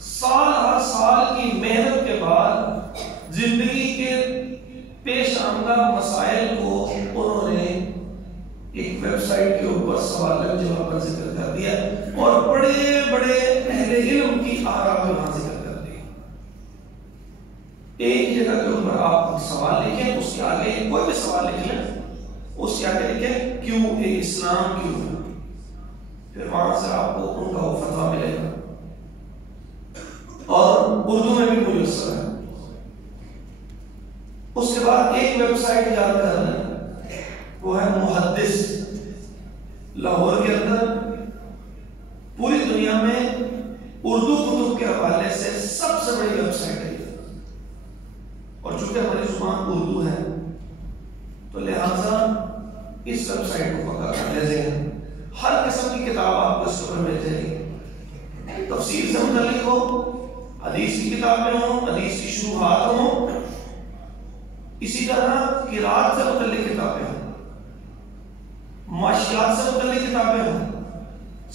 سال ہر سال کی محنت کے بعد زندگی کے پیش آمدہ مسائل کو انہوں نے ایک ویب سائٹ کے اوپر سوال جواب کا ذکر کر دیا اور بڑے بڑے اہل علم کی آراء کو وہاں ذکر کر دیا. ایک جگہ کے اوپر آپ سوال لکھیں، اس کے آگے کوئی بھی سوال لکھ لیں، اس کے آگے لکھیں QA اسلام کیوں ہے. پھر وہاں سے آپ کو ان کا وہ فتویٰ ملے گا اور اردو میں بھی میسر ہے. اس کے بعد ایک ویب سائٹ یاد کر لیں، وہ ہے محدث. لاہور کے اندر پوری دنیا میں اردو کتب کے حوالے سے سب سے بڑی ویب سائٹ ہے. اور چونکہ ہماری زبان اردو ہے تو لہذا اس ویب سائٹ کو پکڑ کر لے ہر قسم کی کتاب آپ کو اس پر مل جائے گی. تفسیر سے متعلق ہو، حدیث کی کتابیں ہوں، حدیث کی شروحات ہوں، اسی طرح قرات سے متعلق کتابیں ہوں، معاشیات سے متعلق کتابیں ہوں،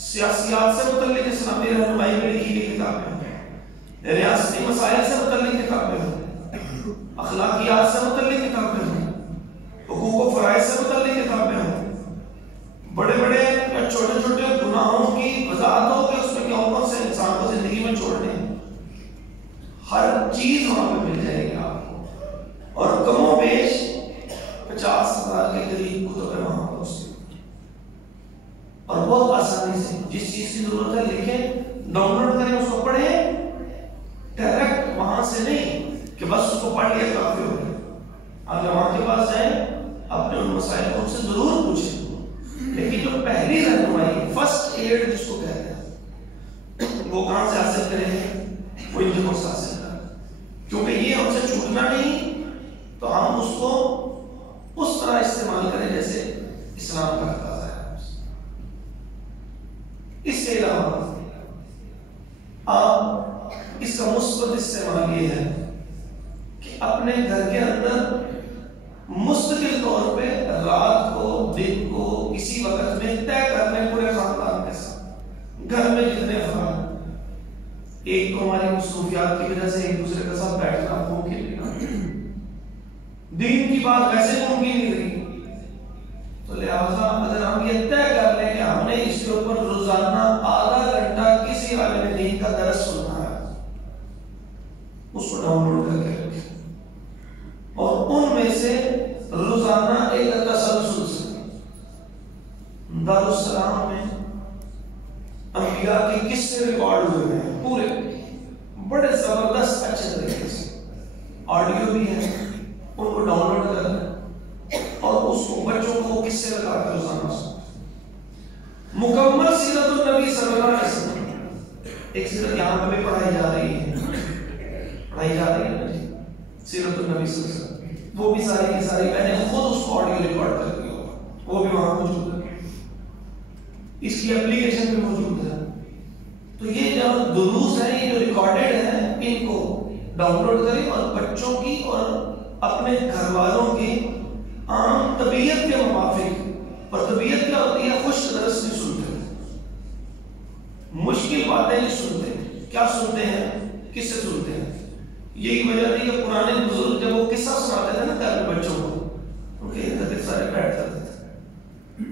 سیاسیات سے متعلق اسلامی رہنمائی میں لکھی گئی کتابیں ہوں، ریاستی مسائل سے متعلق کتابیں ہوں، اخلاقیات سے متعلق کتابیں ہوں، حقوق و فرائض سے متعلق کتابیں ہوں، بڑے بڑے یا چھوٹے چھوٹے گناہوں کی وضاحت ہو کہ اس میں کون کون سے انسان کو زندگی میں چھوڑنے ہیں. ہر چیز وہاں پہ مل جائے گی آپ کو. اور کم و بیش 50,000 کے قریب کتبیں وہاں پر اور بہت آسانی سے جس چیز کی ضرورت ہے لکھیں، ڈاؤن لوڈ کریں، اس کو پڑھیں. ڈائریکٹ وہاں سے نہیں کہ بس اس کو پڑھ لیا کافی ہو گیا. آپ وہاں کے پاس جائیں، اپنے ان مسائل کو ان سے ضرور پوچھیں، لیکن جو پہلی رہنمائی فرسٹ ایڈ جس کو کہتے ہیں وہ کہاں سے حاصل کریں گے؟ وہ ان کے کورس حاصل کریں، کیونکہ یہ ہم سے چھوٹنا نہیں تو ہم اس کو اس طرح استعمال کریں جیسے اسلام کا تقاضا ہے. اس کے علاوہ آپ اس کا مثبت استعمال یہ ہے کہ اپنے گھر کے اندر مستقل طور پہ رات کو دن کو کسی وقت میں طے کر لیں پورے خاندان کے ساتھ. گھر میں جتنے افراد، ایک تو ہماری مصروفیات کی وجہ سے ایک دوسرے کے ساتھ بیٹھنا ممکن نہیں، دین کی بات ویسے ممکن نہیں رہی، تو لہذا اگر ہم یہ طے کر لیں کہ ہم نے اس کے اوپر روزانہ آدھا گھنٹہ کسی عالم دین کا درس سننا ہے، اس کو ڈاؤن لوڈ کر کے رکھیں اور ان میں سے روزانہ ایک تسلسل سے دارالسلام میں انبیاء کے قصے ریکارڈ ہوئے ہیں، پورے بڑے زبردست اچھے طریقے سے آڈیو بھی ہیں، ان کو ڈاؤن لوڈ کر لیں اور اس کو بچوں کو قصے لگا کر روزانہ سنیں. مکمل سیرت النبی صلی اللہ علیہ وسلم، ایک سیرت یہاں پہ بھی پڑھائی جا رہی ہے سیرت النبی صلی اللہ علیہ وسلم، وہ بھی ساری کی ساری میں نے خود اس کو آڈیو ریکارڈ کر دیا، وہ بھی وہاں موجود ہے، اس کی اپلیکیشن بھی موجود ہے. تو یہ جو دروس ہیں، یہ جو ریکارڈڈ ہیں، ان کو ڈاؤن لوڈ کریں اور بچوں کی اور اپنے گھر والوں کی عام طبیعت کے موافق، اور طبیعت کیا ہوتی ہے؟ خوش درس نہیں سنتے، مشکل باتیں نہیں سنتے. کیا سنتے ہیں؟ کس سے سنتے ہیں؟ یہی وجہ تھی کہ پرانے بزرگ جب وہ قصہ سناتے تھے نا گھر میں بچوں کو، ان کے ارد سارے بیٹھ جاتے تھے.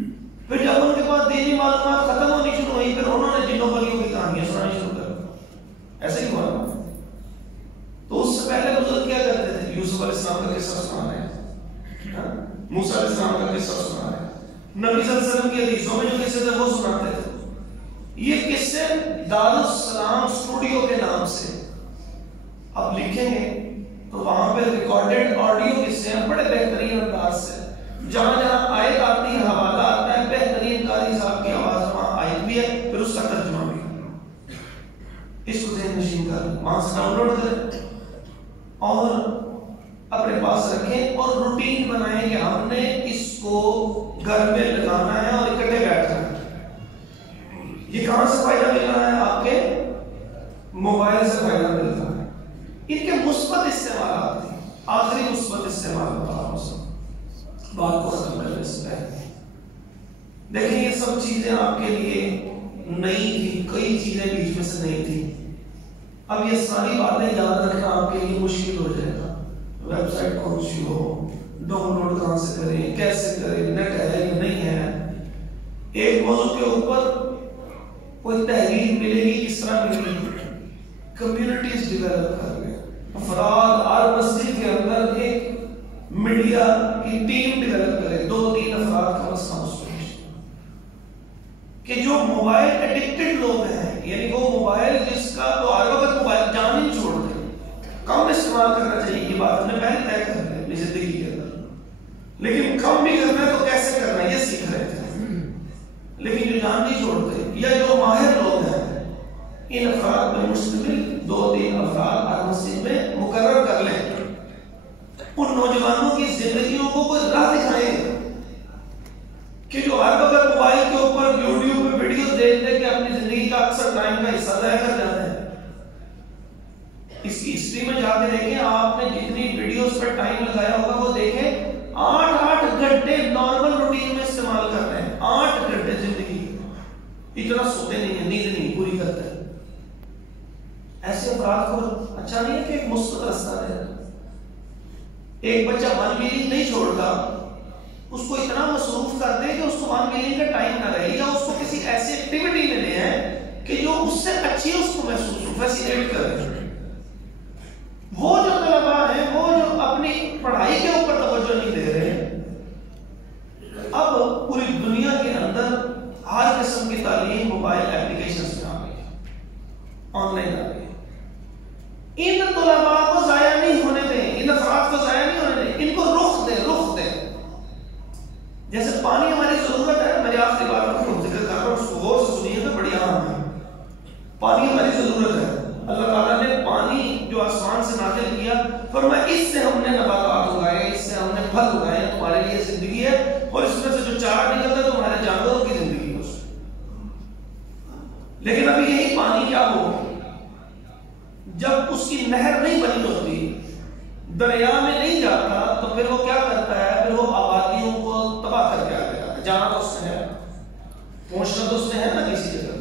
پھر جب ان کے پاس دینی معلومات ختم ہونی شروع ہوئی، پھر انہوں نے جنوں بلیوں کی کہانیاں سنانی شروع کر دی. ایسے ہی ہوا نا. تو اس سے پہلے بزرگ کیا کرتے تھے؟ یوسف علیہ السلام کا قصہ سنا رہے ہیں، موسیٰ علیہ السلام کا قصہ سنا رہے ہیں، نبی صلی اللہ علیہ وسلم کی حدیثوں میں جو قصے تھے وہ سناتے تھے. یہ قصے دارالسلام اسٹوڈیو کے نام سے آپ لکھیں گے تو وہاں پہ ریکارڈڈ آڈیو قصے ہیں بڑے بہترین انداز سے. جہاں جہاں آیت آتی ہے، حوالہ آتا ہے، بہترین قاری صاحب کی آواز وہاں آیت بھی ہے، پھر اس کا ترجمہ بھی. اس کو ذہن نشین کر وہاں سے ڈاؤن لوڈ کریں اور اپنے پاس رکھیں اور روٹین بنائیں کہ ہم نے اس کو گھر میں لگانا ہے اور اکٹھے بیٹھنا ہے. یہ کہاں سے فائدہ مل رہا ہے؟ آپ کے موبائل سے فائدہ مل رہا ہے. ان کے مثبت استعمالات ہیں. آخری مثبت استعمال ہوتا ہے بات کو ختم کرنے سے پہلے. دیکھیں یہ سب چیزیں آپ کے لیے نئی تھی، کئی چیزیں بیچ میں سے نہیں تھی. اب یہ ساری باتیں یاد رکھنا آپ کے لیے مشکل ہو جائے گا. ویب سائٹ کون سی ہو، ڈاؤن لوڈ کہاں سے کریں، کیسے کریں، نیٹ ہے یا نہیں ہے. ایک موضوع کے اوپر کوئی تحریر ملے گی، کس طرح ملے گی؟ کمیونٹیز ڈیولپ کر لیں. افراد ہر مسجد کے اندر ایک میڈیا کی ٹیم ڈیولپ کرے، 2-3 افراد کا مسئلہ کہ جو موبائل ایڈکٹڈ لوگ ہیں، یعنی وہ موبائل جس کا تو ہر وقت موبائل جان ہی چھوڑتے، کم استعمال کرنا چاہیے. یہ بات ہم نے پہلے طے کر لی اپنی زندگی کے اندر، لیکن کم بھی کرنا ہے تو کیسے کرنا ہے یہ سیکھ رہے تھے. لیکن جو جان نہیں چھوڑتے یا جو ماہر لوگ ہیں، ان افراد میں مشتمل 2-3 افراد ہر مسجد میں مقرر کر لیں. ان نوجوانوں کی زندگیوں کو کوئی راہ دکھائیں کہ جو ہر وقت موبائل کے اوپر یوٹیوب پہ ویڈیوز دیکھتے کہ اپنی زندگی کا اکثر ٹائم کا حصہ ضائع کر جاتے ہیں. اس کی ہسٹری میں جا کے دیکھیں، آپ نے جتنی ویڈیوز پر ٹائم لگایا ہوگا وہ دیکھیں 8 گھنٹے نارمل روٹین میں استعمال کر رہے ہیں. 8 گھنٹے زندگی، اتنا سوتے نہیں ہیں، نیند نہیں پوری کرتے. ایسے افراد کو اچھا نہیں ہے کہ ایک مثبت رستہ دے. ایک بچہ 1 ملین نہیں چھوڑتا، اس کو اتنا مصروف کر دے کہ اس کو 1 ملین کا ٹائم نہ رہے، یا اس کو کسی ایسی ایکٹیویٹی میں لے ہیں کہ جو اس سے اچھی ہے، اس کو محسوس ہو، فیسیلیٹ کرے. وہ جو طلباء ہیں وہ جو اپنی پڑھائی کے اوپر توجہ نہیں دے رہے، اب پوری دنیا کے اندر ہر قسم کی تعلیم موبائل اپلیکیشنز میں آ گئی ہے، آن لائن آ گئی ہے. ان طلباء کو ضائع نہیں ہونے دیں، ان افراد کو ضائع نہیں ہونے دیں، ان کو رخ دیں. جیسے پانی ہماری ضرورت ہے، میری آخری بات کو ذکر کر رہا ہوں، اس کو غور سے سنیے تو بڑی اہم ہے. پانی ہماری ضرورت ہے. اللہ تعالیٰ نے پانی جو آسمان سے نازل کیا، فرمایا اس سے ہم نے نباتات اگائے، اس سے ہم نے پھل اگائے، تمہارے لیے زندگی ہے، اور اس میں سے جو چارہ نکلتا ہے تمہارے جانوروں کی زندگی ہے اس میں. لیکن ابھی یہی پانی کیا ہو، جب اس کی نہر نہیں بنی ہوتی، دریا میں نہیں جاتا، تو پھر وہ کیا کرتا ہے؟ پھر وہ آبادیوں کو تباہ کر کے آ گیا. جانا تو اس نے ہے، پہنچنا تو اس نے ہے نا کسی جگہ.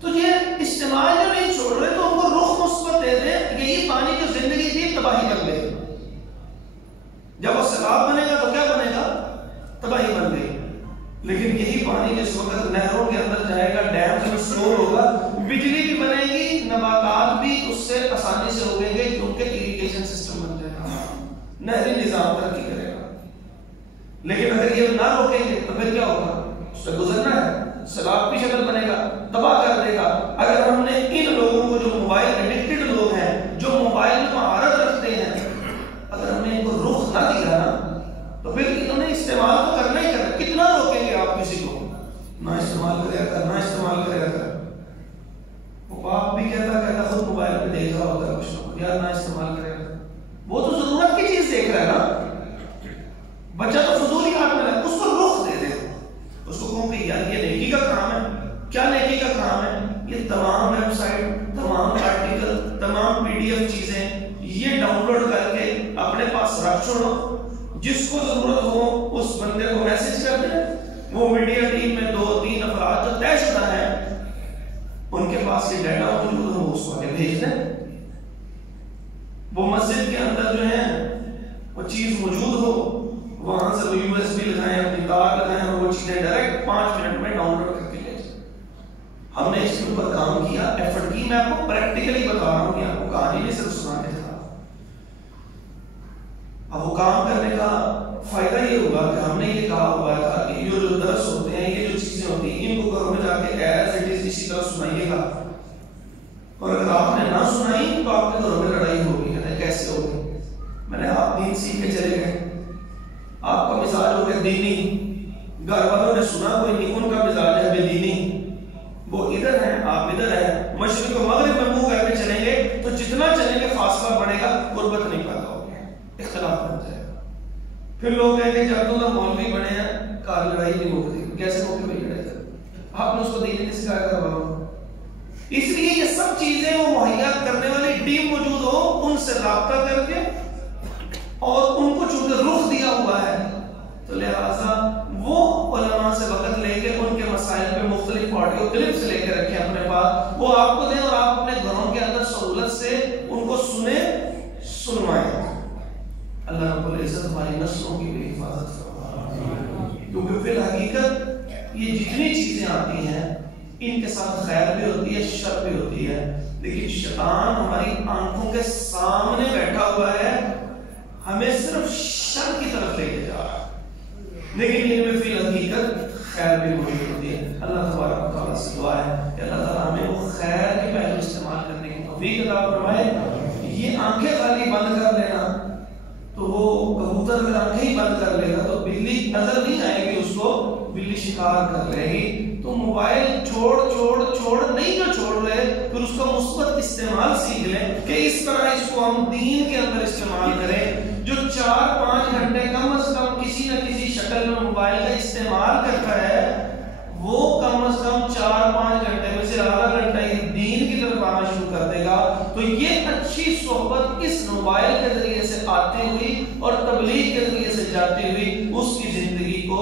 تو یہ استعمال جو نہیں چھوڑ رہے تو ان کو رخ مثبت دے دیں. یہی پانی جو زندگی تھی تباہی کر دے. جب وہ سیلاب بنے گا تو کیا بنے گا؟ تباہی بن گئی. لیکن یہی پانی جس وقت نہروں کے اندر جائے گا، ڈیم میں اسٹور ہوگا، بجلی بھی بنے گی، نباتات بھی اس سے آسانی سے اگیں گے کیونکہ اریگیشن سسٹم بن جائے گا، نہری نظام ترقی کرے گا. لیکن اگر یہ نہ روکیں گے تو پھر کیا ہوگا؟ اس سے گزرنا ہے، سیلاب کی شکل بنے گا، تباہ کر دے گا. اگر ہم نے ان لوگوں کو جو موبائل ایڈکٹڈ لوگ ہیں، جو موبائل میں مہارت رکھتے ہیں، اگر ہم نے ان کو رخ نہ دیا نا تو پھر انہوں نے استعمال تو کرنا ہی کرنا. کتنا روکیں گے آپ کسی کو؟ نہ استعمال کرے گا، نہ استعمال کرے گا. وہ باپ بھی کہتا خود موبائل پہ دیکھ رہا ہوتا ہے کچھ یار نہ استعمال کرے گا. وہ تو ضرورت کی چیز دیکھ رہا ہے نا، بچہ تو فضول ہی ہاتھ میں لگا. اس کو رخ دے دے، اس کو کہوں کہ یار یہ نیکی کا کام ہے. کیا نیکی کا کام ہے؟ یہ تمام ویب سائٹ، تمام آرٹیکل، تمام PDF چیزیں یہ ڈاؤن لوڈ کر کے اپنے پاس رکھ چھوڑو. جس کو ضرورت ہو اس بندے کو میسج کر دیں. وہ میڈیا ٹیم میں 2-3 افراد جو طے شدہ پاس یہ ڈیٹا موجود ہو اس کو آگے بھیج دیں. وہ مسجد کے اندر جو ہے وہ چیز موجود ہو, وہاں سے وہ یو ایس بی لگائیں, اپنی کار لگائیں اور وہ چیزیں ڈائریکٹ 5 منٹ میں ڈاؤن لوڈ کر کے لے جائیں. ہم نے اس کے اوپر کام کیا, ایفرٹ کی. میں آپ کو پریکٹیکلی بتا رہا ہوں کہ آپ کو کہانی نہیں صرف سنا کے تھا. اب وہ کام کرنے کا فائدہ یہ ہوگا کہ ہم نے یہ کہا ہوا تھا کہ یہ جو درس ہوتے ہیں, یہ جو چیزیں ہوتی ہیں, ان کو گھروں میں جا کے ایز اٹ از اسی طرح سنائیے گا. اور اگر آپ نے نہ سنائی تو آپ کے گھروں میں لڑائی ہوگی. کیسے ہوگی؟ میں نے آپ دین سیکھ کے چلے گئے, آپ کا مزاج ہو گیا دینی, گھر والوں نے سنا کوئی نہیں, ان کا مزاج ہے بے دینی. وہ ادھر ہیں, آپ ادھر ہیں, مشرق و مغرب میں منہ کر کے چلیں گے تو جتنا چلیں گے فاصلہ بڑھے گا, غربت نہیں پیدا ہوگی, اختلاف بن جائے گا. پھر لوگ کہیں گے جب تم مولوی بنے ہیں کار لڑائی نہیں ہوتی. کیسے موقع پہ لڑائی کر, آپ نے اس کو دین نہیں سکھایا کرواؤ. اس لیے یہ سب چیزیں وہ مہیا کرنے والی ٹیم موجود ہو, ان سے رابطہ کر کے, اور ان کو چونکہ رخ دیا ہوا ہے تو لہذا وہ علماء سے وقت لے کے ان کے مسائل پہ مختلف آڈیو کلپس لے کے رکھیں اپنے پاس, وہ آپ کو دیں اور آپ اپنے گھروں کے اندر سہولت سے ان کو سنوائیں. اللہ رب العزت ہماری نسلوں کی بھی حفاظت فرمائے, کیونکہ فی الحقیقت یہ جتنی چیزیں آتی ہیں ان کے ساتھ خیر بھی ہوتی ہے, شر بھی ہوتی ہے, لیکن شیطان ہماری آنکھوں کے سامنے بیٹھا ہوا ہے, ہمیں صرف شر کی طرف لے کے جا رہا ہے, لیکن ان میں فی الحقیقت خیر بھی موجود ہوتی ہے. اللہ تبارک و تعالیٰ سے دعا ہے کہ اللہ تعالیٰ ہمیں وہ خیر کے پہلو استعمال کرنے کی توفیق عطا فرمائے. یہ آنکھیں خالی بند کر لینا, تو وہ کبوتر اگر آنکھیں ہی بند کر لے گا تو بلی نظر نہیں آئے گی, اس کو بلی شکار کر لے گی. تو موبائل چھوڑ نہیں جو چھوڑ رہے, پھر اس کا مثبت استعمال سیکھ لیں کہ اس طرح اس کو ہم دین کے اندر استعمال کریں. جو 4-5 گھنٹے کم از کم کسی نہ کسی شکل میں موبائل کا استعمال کرتا ہے, وہ کم از کم 4-5 گھنٹے میں سے آدھا گھنٹہ یہ دین کی طرف آنا شروع کر دے گا. تو یہ اچھی صحبت اس موبائل کے ذریعے سے آتی ہوئی اور تبلیغ کے ذریعے سے جاتی ہوئی اس کی زندگی کو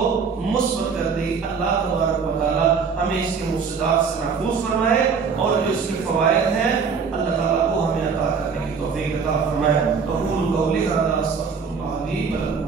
مثبت کر دے. اللہ تبارک و تعالیٰ ہمیں اس کے مفسدات سے محفوظ فرمائے, اور جو اس کے فوائد ہیں اللہ تعالیٰ کو ہمیں عطا کرنے کی توفیق عطا فرمائے. اقول قولی ھذا استغفر اللہ لی و لکم.